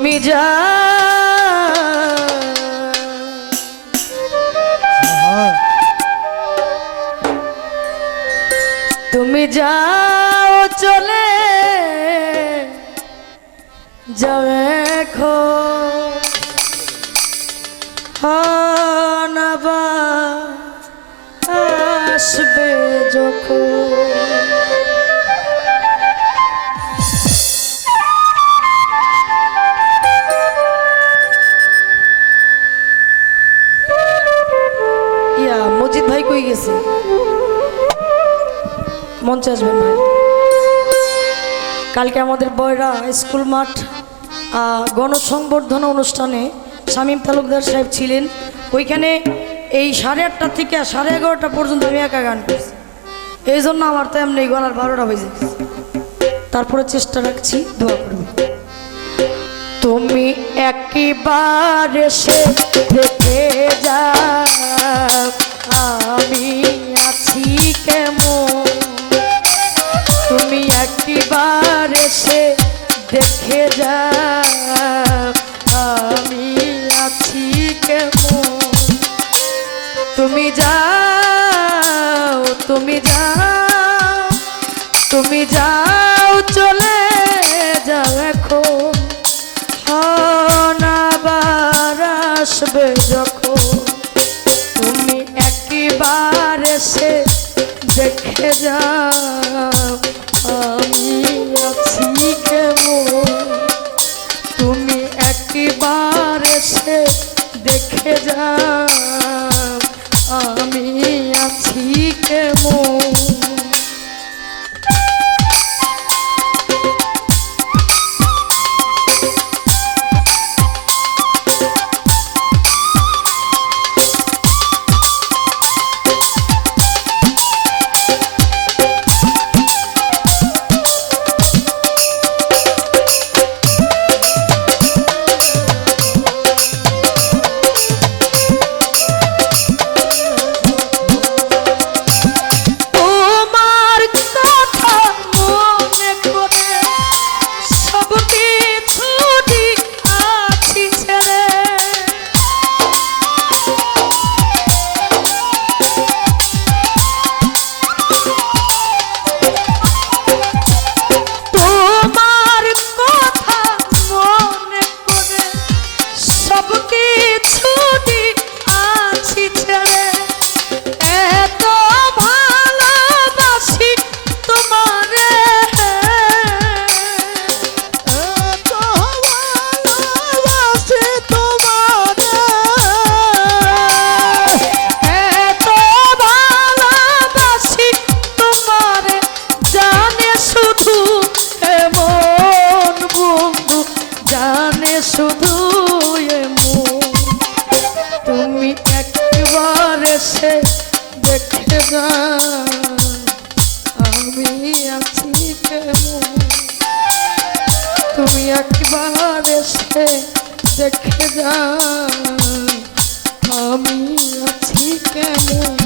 তুমি যা। তুমি যাও চলে যাও এখন। আসবে যখন। ইয়া ভাই কই গেছে? মঞ্চে আসবেন ভাই কালকে আমাদের বয়রা স্কুল মাঠ গণসংবর্ধনা অনুষ্ঠানে শামীম তালুকদার সাহেব ছিলেন। ওইখানে এই সাড়ে আটটা থেকে সাড়ে এগারোটা পর্যন্ত আমি একা গান করছি। এই জন্য আমার তো এমনি গলার বারোটা বেজে তারপরে চেষ্টা রাখছি, দোয়া করব তুমি একবার এসে দেখে যাও। আমি আছি কেমন? তুমি এসে দেখে যাও, আমি আছি কেমন? তুমি যাও তুমি যাও তুমি যাও, চলে দেখে যাও আমি আছি কেমন? তুমি একবার এসে দেখে যাও। এসে দেখে যা আমি আছি কেমন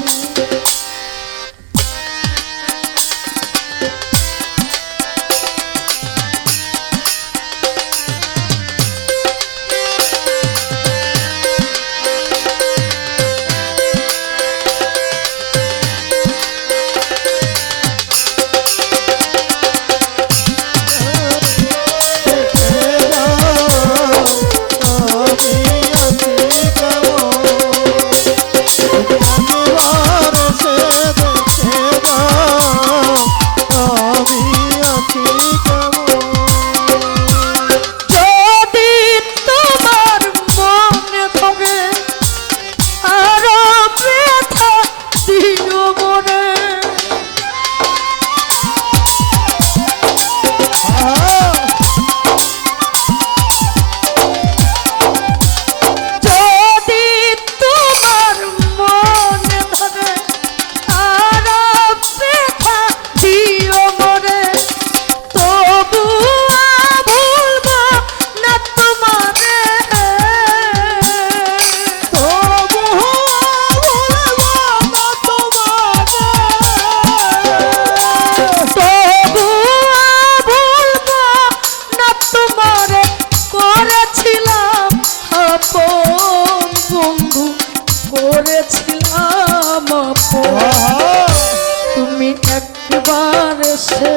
আবার সে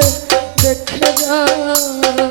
দেখে যা